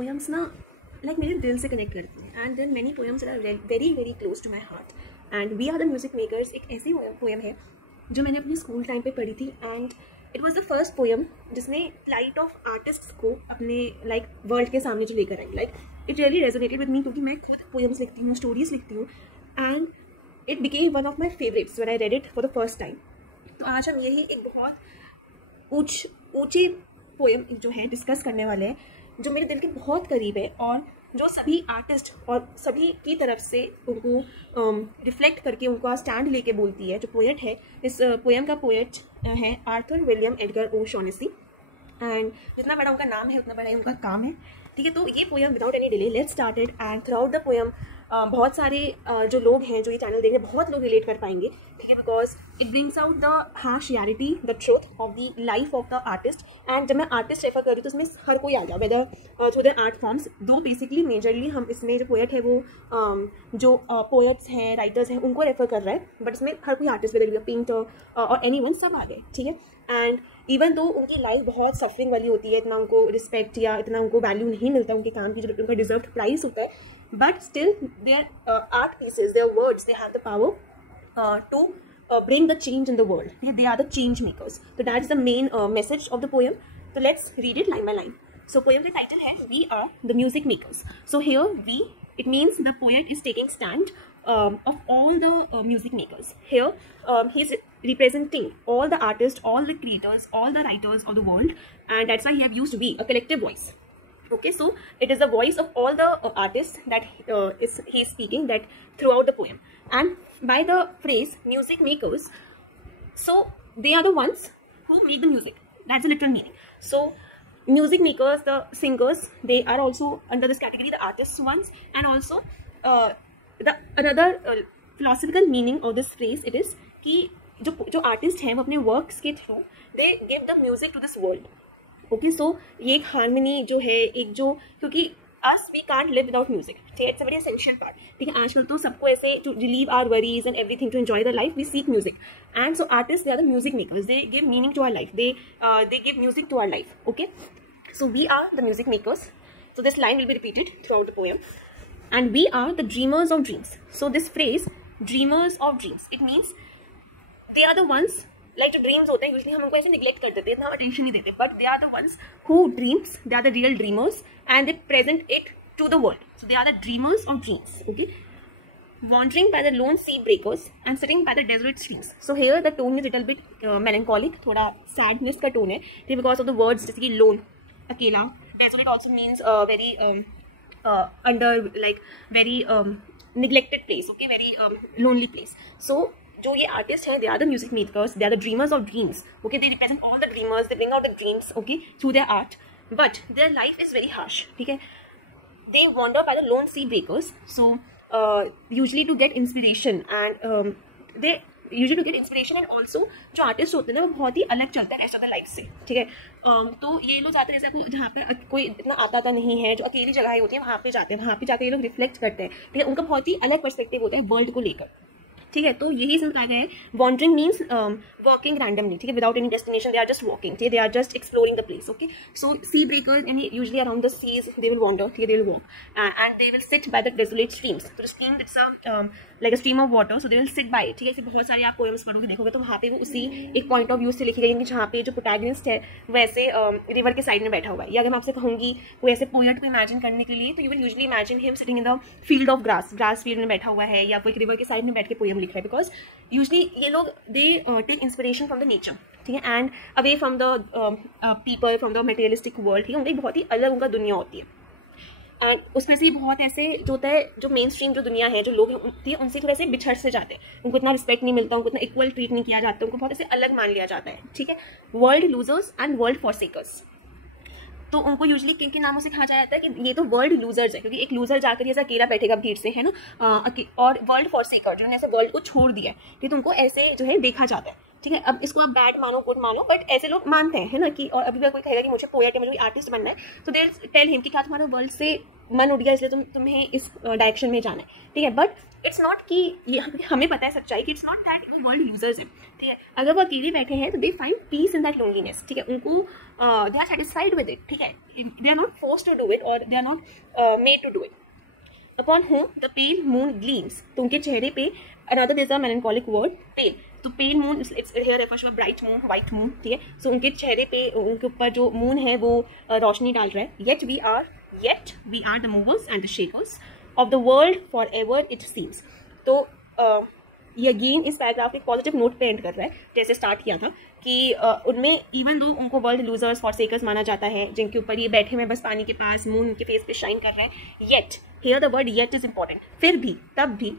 Poems ना like मेरे दिल से कनेक्ट करती हैं, and then many poems are very very close to my heart. And we are the music makers एक ऐसी पोएम है जो मैंने अपने स्कूल टाइम पे पढ़ी थी, and it was the first poem जिसने लाइट ऑफ आर्टिस्ट को अपने लाइक वर्ल्ड के सामने जो लेकर आई. Like it really resonated with me, क्योंकि मैं खुद पोएम्स लिखती हूँ, स्टोरीज लिखती हूँ, and it became one of my favourites when I read it for the first time. तो आज हम यही एक बहुत ऊंचे पोएम जो है डिस्कस करने वाले हैं, जो मेरे दिल के बहुत करीब है और जो सभी आर्टिस्ट और सभी की तरफ से उनको रिफ्लेक्ट करके उनको स्टैंड लेके बोलती है. जो पोएट है, इस पोएम का पोएट है Arthur William Edgar O'Shaughnessy, and जितना बड़ा उनका नाम है उतना बड़ा ही उनका काम है. ठीक है, तो ये poem without any delay let's started. And through out the poem बहुत सारे जो लोग हैं जो ये चैनल देखेंगे बहुत लोग रिलेट कर पाएंगे. ठीक है, because it brings out the harsh reality, the truth of the life of the artist. And जब मैं आर्टिस्ट रेफर कर रही हूँ तो इसमें हर कोई आ जाए, whether through the art forms. दो बेसिकली मेजरली हम इसमें जो पोएट है वो जो पोएट्स हैं, राइटर्स हैं, उनको रेफर कर रहा है, बट इसमें हर कोई आर्टिस्ट, वेदर पेंटर और एनीवन, सब आ गए. ठीक है, एंड इवन दो उनकी लाइफ बहुत सफरिंग वाली होती है, इतना उनको रिस्पेक्ट या इतना उनको वैल्यू नहीं मिलता उनके काम की जो उनका डिजर्व्ड प्राइस होता है, but still their art pieces, their words, they have the power to bring the change in the world. They are the change makers. So that's the main message of the poem. So let's read it line by line. So poem ka title hai We Are the Music Makers. So here we, it means the poet is taking stand of all the music makers. Here he's representing all the artists, all the creators, all the writers of the world, and that's why he have used we, a collective voice. Okay, so it is the voice of all the artists that he is speaking that throughout the poem. And by the phrase music makers, so they are the ones who make the music. That's the literal meaning. So music makers, the singers, they are also under this category, the artists ones. And also the another philosophical meaning of this phrase, it is कि जो artist हैं वो अपने works के through they give the music to this world. Okay, so ये एक harmony जो है, एक जो, क्योंकि as we can't live without music. ठीक है, it's a very essential part. ठीक है, आजकल तो सबको ऐसे to relieve our worries and everything, to enjoy the life, we seek music. And so artist, they are the music makers, they give meaning to our life, they give music to our life. Okay, so we are the music makers. So this line will be repeated throughout the poem. And we are the dreamers of dreams. So this phrase dreamers of dreams, it means they are the ones, like जो dreams होते हैं usually हम उनको ऐसे neglect कर देते हैं, इतना अटेंशन नहीं देते, but they are the ones who dreams, they are the real dreamers and they present it to the world. So they are the dreamers of dreams. Okay, wandering by the lone sea breakers and sitting by the desert streams. So here the tone is little bit melancholic, थोड़ा sadness का tone है, because of the words जैसे कि lone, अकेला. Desolate also means very under like very neglected place. Okay, very lonely place. So जो ये artist हैं, they are the music makers, they are the dreamers of dreams. Okay, they represent all the dreamers, they bring out the dreams, okay, through their art, but their life is very harsh. ठीक है, they wander by the lone sea breakers. So usually to get inspiration and they usually to get inspiration and also जो artist होते हैं ना वो बहुत ही अलग चलता है रेस्ट ऑफ द लाइफ से. ठीक है, तो ये लोग जाते हैं जैसे आपको जहाँ पे कोई इतना आता नहीं है, जो अकेली जगह होती है वहाँ पे जाते हैं, वहाँ पे जाकर ये लोग रिफ्लेक्ट करते हैं. ठीक है, उनका बहुत ही अलग पर्सपेक्टिव होता है वर्ल्ड को लेकर. ठीक है, तो यही समझ आ गया है. Wandering means working randomly. ठीक है, without any destination, they are just walking. ठीक है, they are just exploring the place. Okay, so sea breakers and usually around the seas they will wander. ठीक है, they will walk and they will sit by the desolate streams. तो stream it's like a stream of water, so they will sit by. ठीक है, ऐसे बहुत सारे आप poems पढ़ोगे देखोगे तो वहाँ पे वो उसी एक पॉइंट ऑफ व्यू से लिखी गई है, जहाँ पे जो प्रोटैगनिस्ट है वो ऐसे रिवर के साइड में बैठा हुआ है. या अगर मैं आपसे कहूँगी कोई ऐसे पोएट को इमेजिन करने के लिए, तो you will usually imagine him sitting in the field of grass field में बैठा हुआ है, या वो एक रिवर के साइड में बैठ के पोएम लिख रहा है. बिकॉज यूजली ये लोग they take inspiration from the nature. ठीक है, and away from the people, from the materialistic world. ठीक है, उनकी बहुत ही अलग उनका दुनिया होती है. एंड उसमें से बहुत ऐसे जो होता है, जो मेन स्ट्रीम जो दुनिया है, जो लोग हैं उनसे थोड़े से बिछड़ से जाते हैं, उनको इतना रिस्पेक्ट नहीं मिलता, उनको इतना इक्वल ट्रीट नहीं किया जाता, उनको बहुत ऐसे अलग मान लिया जाता है. ठीक है, वर्ल्ड लूजर्स एंड वर्ल्ड फॉरसेकर्स. तो उनको यूजली किन किन नामों से कहा जाता है कि ये तो वर्ल्ड लूजर्स है, क्योंकि एक लूजर जाकर ऐसा अकेला बैठेगा भीड़ से, है ना. और वर्ल्ड फॉरसेकर, जिन्होंने ऐसे वर्ल्ड को छोड़ दिया है, तो उनको ऐसे जो है देखा जाता है. ठीक है, अब इसको आप बैड मानो गुड मानो, बट ऐसे लोग मानते हैं, है ना. कि और अभी भी कोई कहेगा कि मुझे पोएट या मुझे आर्टिस्ट बनना है, तो दे टेल हिम कि क्या तुम्हारा वर्ल्ड से मन उठ गया इसलिए तुम्हें इस डायरेक्शन में जाना है. ठीक है, बट इट्स नॉट कि ये हमें पता है सच्चाई कि इट्स नॉट दैट वो वर्ल्ड यूजर्स है. ठीक है, अगर वो अकेले बैठे हैं तो they find peace in that loneliness. ठीक है, उनको they are satisfied with it, ठीक है, they are not forced to do it और they are not made to do it. Upon whom the pale moon gleams, तो उनके चेहरे पे, another there's a melancholic word, pale, तो pale moon it's here refers to a bright moon, white moon, ठीक है. So उनके चेहरे पे, उनके ऊपर जो मून है वो रोशनी डाल रहा है. Yet we are the movers and the shakers of the world forever it seems. तो ये अगेन इस पैराग्राफ एक पॉजिटिव नोट पे एंड कर रहा है, जैसे स्टार्ट किया था कि उनमें इवन दो उनको वर्ल्ड लूजर्स फॉरसेकर्स माना जाता है, जिनके ऊपर ये बैठे हुए बस पानी के पास, मून उनके फेस पे शाइन कर रहा है. Yet, here the word yet is important. फिर भी, तब भी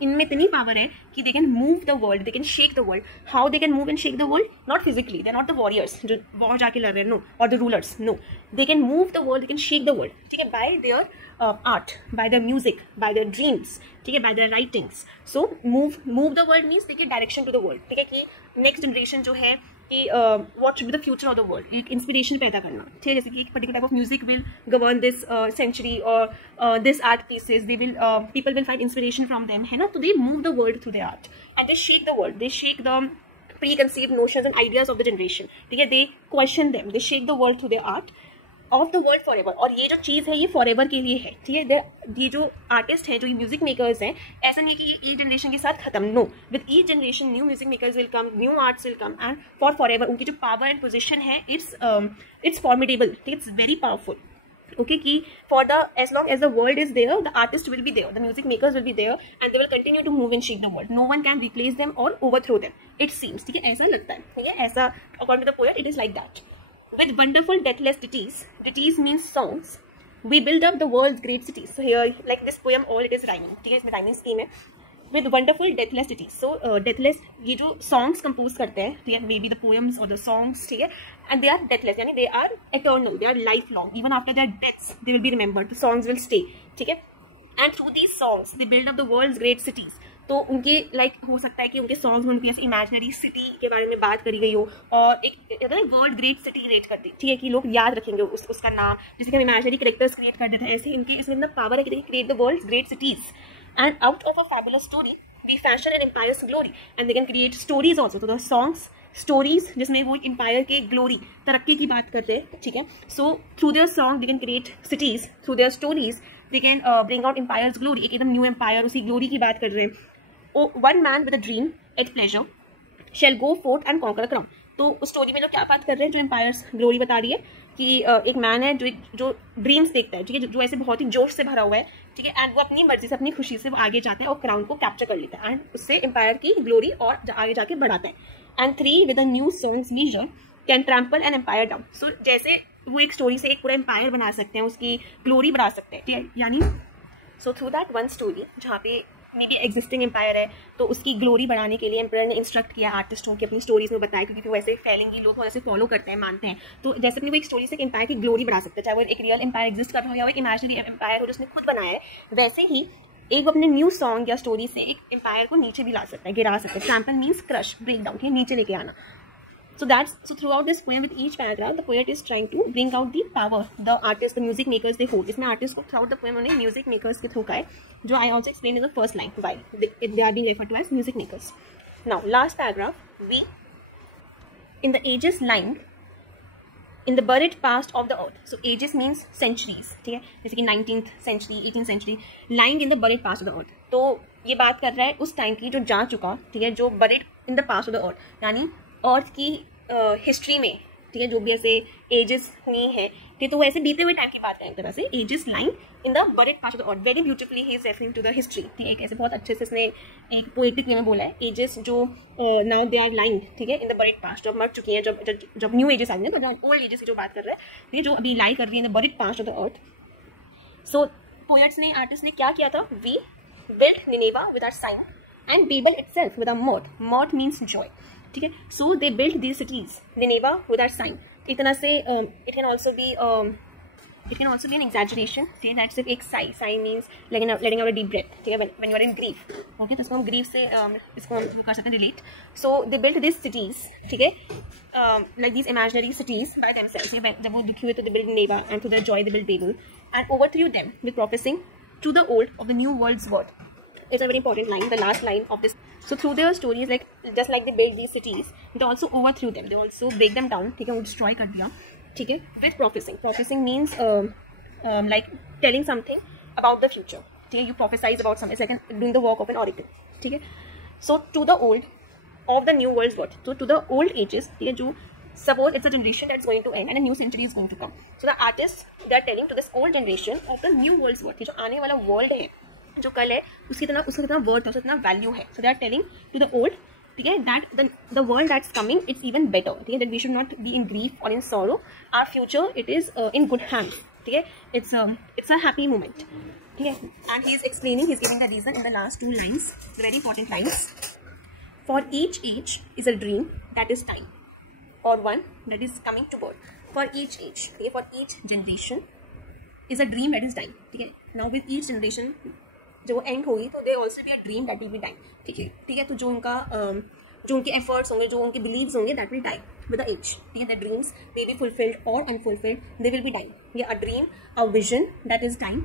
इनमें इतनी पावर है कि they can move the world, they can shake the world. How they can move and shake the world? Not physically, they are not the warriors जो war जाके लड़ रहे हैं, नो, और the rulers, no, they can move the world, they can shake the world, ठीक है, by their art, by their music, by their dreams, ठीक है, by their writings. So move the world means देखिए direction to the world, ठीक है, कि next generation जो है कि what should be the future of the world, एक इंस्पिरेशन पैदा करना, ठीक है, जैसे कि एक particular type of music will govern this century और this art pieces, they will people will find inspiration from them, है ना. तो they move the world through their art and they shake the world, they shake the preconceived notions and ideas of the generation, ठीक है, they question them, they shake the world through their art of the world forever. और ये जो चीज़ है ये forever के लिए है, ठीक है. ये जो आर्टिस्ट हैं, जो ये म्यूजिक मेकर्स हैं, ऐसा नहीं है कि ये एक जनरेशन के साथ खत्म, no, with each generation new music makers will come, new arts will come, and forever उनकी जो पावर एंड पोजिशन है इट्स फॉर्मिडेबल, ठीक है, इट्स वेरी पावरफुल. Okay, कि for the as long as the world is there, the artist will be there, the music makers will be there, and they will continue to move and shake the world. No one can replace them or overthrow them. It seems, ठीक है, ऐसा लगता है, ठीक है, ऐसा according to the poet, it is like that. With wonderful deathless ditties means songs, we build up the world's great cities. So here, like this poem, all it is rhyming, ठीक है, इसमें rhyming scheme है. With wonderful deathless ditties, so deathless ये जो songs compose करते हैं, ठीक है, maybe the poems or the songs, ठीक है, and they are deathless, यानी they are eternal, they are lifelong, even after their deaths they will be remembered, the songs will stay, ठीक है. And through these songs they build up the world's great cities. तो उनके like हो सकता है कि उनके सॉन्ग्स में उनकी ऐसे इमेजिनरी सिटी के बारे में बात करी गई हो और एक वर्ल्ड ग्रेट सिटी क्रिएट कर दी, ठीक है, कि लोग याद रखेंगे उसका नाम, जैसे कि हम इमेजिनरी कैरेक्टर्स क्रिएट कर देते हैं, ऐसे इनके इसमें इतना पावर है कि create the world's great cities. And out of a fabulous story, we fashion an empire's glory, and they can create stories also. So the songs, stories, जिसमें वो empire के glory, तरक्की की बात करते हैं, ठीक है. So through their song, they can create cities. Through their stories, they can bring out empire's glory. एक एकदम new empire, उसी glory की बात कर रहे हैं. Oh, one man with a dream, at pleasure, shall go forth and conquer a crown. तो उस स्टोरी में लोग क्या बात कर रहे हैं, जो एम्पायर्स ग्लोरी बता रही है कि एक मैन है जो ड्रीम्स देखता है, ठीक है, जो ऐसे बहुत ही जोश से भरा हुआ है, ठीक है, एंड वो अपनी मर्जी से अपनी खुशी से वो आगे जाता है और क्राउन को कैप्चर कर लेता है एंड उससे एम्पायर की ग्लोरी और आगे जाके बढ़ाता है. And 3 with a new songs leisure can trample an empire down. So जैसे वो एक स्टोरी से एक पूरा एम्पायर बना सकते हैं, उसकी ग्लोरी बढ़ा सकते हैं, ठीक है, यानी so through that one story जहाँ पे मे बी एग्जिस्टिंग एम्पायर है तो उसकी ग्लोरी बढ़ाने के लिए एम्पायर ने इंस्ट्रक्ट किया आर्टिस्टों की अपनी स्टोरीज में बताया, क्योंकि वैसे फैलेंगी लोग वैसे फॉलो करते हैं, मानते हैं. तो जैसे अपनी वो एक स्टोरी से एम्पायर की ग्लोरी बढ़ा सकते हैं, चाहे वो एक रियल एम्पायर एग्जिस्ट कर रहा हो या वो एक इमेजिनरी एम्पायर हो जो उसने खुद बनाया है, वैसे ही एक अपने न्यू सॉन्ग या स्टोरी से एक एम्पायर को नीचे भी ला सकता है, गिरा सकता है. Trample means crush, break down, नीचे लेके आना. So throughout this poem, with each paragraph, the poet is trying to bring out the power the artists, the music makers they hold. इसमें artists को throughout the poem उन्हें music makers के through का है, जो I also explained in the first line why they are being referred to as music makers. Now last paragraph, we in the ages lying in the buried past of the earth. So ages means centuries, ठीक है, जैसे कि 19th century, 18th century, lying in the buried past of the earth. तो ये बात कर रहा है उस टाइम की जो जा चुका, ठीक है, जो buried in the past of the earth, यानी अर्थ की हिस्ट्री में, ठीक है, जो भी ऐसे एजेस हुई हैं, ठीक है, तो वो ऐसे बीते हुए टाइम की बात करें एक तरह से, ages lying in the buried past of the earth. Very beautifully he is referring to the history, ठीक है, ऐसे बहुत अच्छे से इसने एक पोएटिक वे में बोला है, एजेस जो नाउ दे आर लाइंग, ठीक है, इन द बरिड पास्ट, जब मर चुकी हैं, जब न्यू एजेस आएंगे, तो ओल्ड एजेस की जो बात कर रहा है, ठीक है, जो अभी लाई कर रही है in the buried past of the earth. So poets ने, आर्टिस्ट ने क्या किया था, we built Nineveh with our sighing and Babel itself with our mirth. Mirth means joy, ठीक है. So they built these cities Nineveh with our sighing. एक तरह से it can also be an exaggeration, ठीक है, दैट सिर्फ एक sigh means letting out a deep breath, ठीक है, when you are in grief, okay, तो इसको हम ग्रीफ से इसको हम कर सकते हैं relate. So they built this cities, ठीक है, like these imaginary cities by themselves. जब वो दुखी हुए तो they built Nineveh and to their joy they built Babel and overthrew them with prophesying to the old of the new world's worth. It's a very important line, the last line of this. So through their stories, like just like they built these cities, they also overthrew them. They also break them down, ठीक है, वो destroy कर दिया. ठीक है, with prophesying. Prophesying means like telling something about the future. ठीक है, you prophesize about something, like doing the work of an oracle. ठीक है, so to the old of the new world's world, so to the old ages, ठीक है, जो suppose it's a generation that's going to end and a new century is going to come, so the artists they are telling to this old generation of the new world's world, जो आने वाला world है, जो कल है, उसका कितना worth है, उसका कितना value है, so they are telling to the old, ठीक है, that the world that's coming it's even better, ठीक है, that we should not be in grief or in sorrow, our future it is in good hands, ठीक है, it's a happy moment, ठीक है. And he is explaining, he is giving the reason in the last 2 lines, the very important lines. For each age is a dream that is time, or one that is coming to birth. For each age, okay, for each generation is a dream that is time. ठीक है. Now with each generation जो end होगी तो there also be a dream that will be time. ठीक है. तो जो उनके efforts होंगे, जो उनके beliefs होंगे, that will die with the age. ठीक है. The dreams may be fulfilled or unfulfilled, they will be dying. Yeah, a dream, a vision that is time.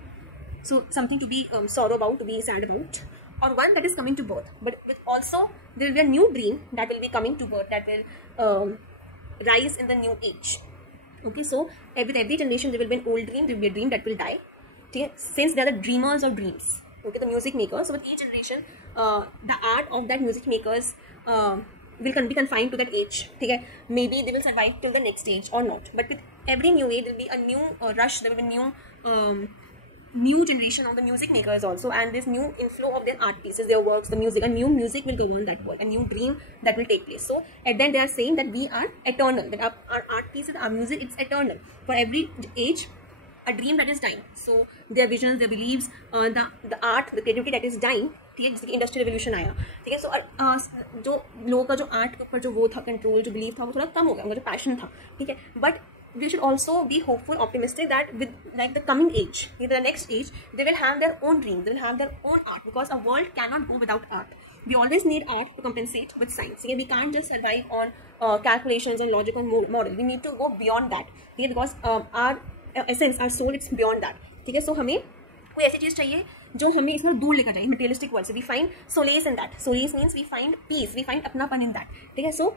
So something to be sorrow about, to be sad about. Or one that is coming to birth, but with also there will be a new dream that will be coming to birth, that will rise in the new age. Okay, so with every generation there will be an old dream, there will be a dream that will die. Okay, since they are the dreamers of dreams, okay, the music makers, so with each generation the art of that music makers will be confined to that age. Okay, maybe they will survive till the next age or not, but with every new age there will be a new rush, there will be a new generation of the music makers also, and this new inflow of their art pieces, their works, the music, a new music will go on that world, a new dream that will take place. So at then they are saying that we are eternal, that our art pieces, our music, it's eternal. For every age a dream that is dying, so their visions, their beliefs, the art, the creativity that is dying. ठीक है, जैसे कि industrial revolution आया, ठीक है, सो जो लोगों का जो आर्ट के ऊपर जो वो था कंट्रोल, जो बिलीव था, वो थोड़ा कम हो गया, उनका जो पैशन था. ठीक है, but we should also be hopeful, optimistic that with like the coming age, the next age, they will have their own dream, they will have their own art, because a world cannot go without art. We always need art to compensate with science. Okay? We can't just survive on calculations and logic and model. We need to go beyond that, okay? Because our essence, our soul, it's beyond that. ठीक है, so हमें कोई ऐसी चीज़ चाहिए जो हमें इसमें दूर लेकर जाए, materialistic world से. We find solace in that. Solace means we find peace, we find अपनापन in that. ठीक है, so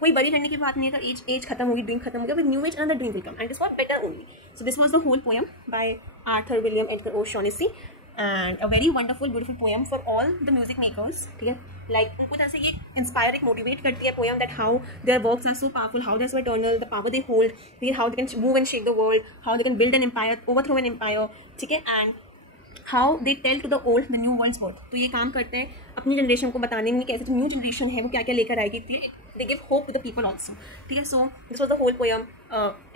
कोई बड़ी करने की बात नहीं है. अगर एज खत्म होगी, ड्रीम खत्म हो गया, with new age another dream will come, and it's for better only. So this was the whole poem by Arthur William Edgar O'Shaughnessy, and a very wonderful beautiful poem for all the music makers. ठीक है, like उनको तरह से ये inspire, एक motivate करती है poem, that how their works are so powerful, how they are so eternal, the power they hold, how they can move and shake the world, how they can build an empire, overthrow an empire. ठीक है, and how they tell to the old the new world's world. तो ये काम करते हैं अपनी generation को बताने में, कैसे जो न्यू जनरेशन है वो क्या क्या लेकर आएगी. They give hope to the people also. ठीक है, so this was the whole poem.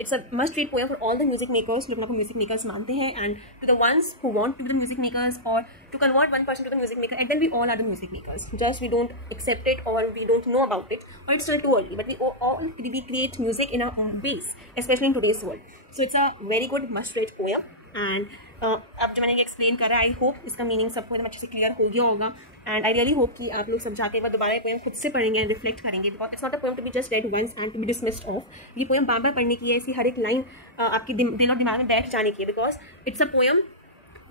It's a must read poem for all the music makers, जो अपना को म्यूजिक मेकर्स मानते हैं, and to the ones who want to be the music makers, और टू convert one person to the music maker, and then we all are the music makers. Just we don't accept it और we don't know about it, और it's still too early, but we create music in our own ways, specially in today's world. So it's a very good must read poem. And अब जो मैंने ये explain करा, I hope इसका meaning सबको एकदम अच्छे से क्लियर हो गया होगा, एंड आई रियली होप कि आप लोग सब जाके एक बार दोबारा ये पोएम खुद से पढ़ेंगे एंड रिफ्लेक्ट करेंगे, because it's not a poem to be just read once and to be dismissed off. ये पोएम बार बार पढ़ने की है, ऐसी हर एक लाइन आपकी दिल और दिमाग में बैठ जाने की है, बिकॉज इट्स अ पोएम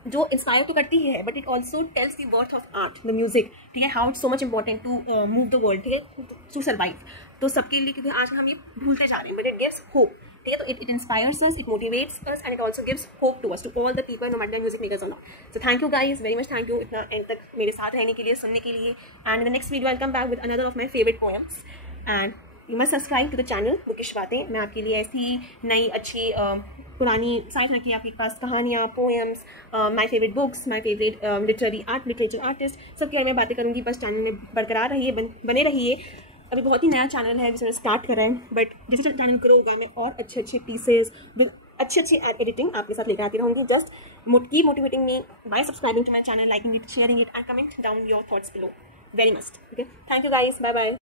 जो इंस्पायर तो करती ही है, but it also tells the worth of art, the music. ठीक है, how it's so much important to move the world, ठीक है, टू सर्वाइव. तो सबके लिए, क्योंकि आज हम ये भूलते जा रहे हैं, बट इट गिव्स होप. ठीक है, तो it inspires us, it motivates us, and it also gives hope to us, to all the people, no matter music makers और not. So thank you guys, very much thank you इतना end तक मेरे साथ रहने के लिए, सुनने के लिए. And in the next video I come back with another of my favourite poems, and you must subscribe to the channel bookish Baatein. मैं आपके लिए ऐसी नई अच्छी पुरानी साथ रखी आपके पास कहानियाँ, poems, my favourite books, my favourite literature artist, सबके बारे में बातें करूँगी. बस चैनल में बरकरार रहिए, बने रहिए. अभी बहुत ही नया चैनल है जिसने स्टार्ट करा है, बट जैसे चैनल ग्रो होगा मैं और अच्छे अच्छे पीसेज विद अच्छी एडिटिंग आपके साथ लेकर आती रहूँगी. Just keep motivating me by subscribing to my channel, liking it, sharing it, and comment down your thoughts below. Very must. Okay, thank you guys, bye bye.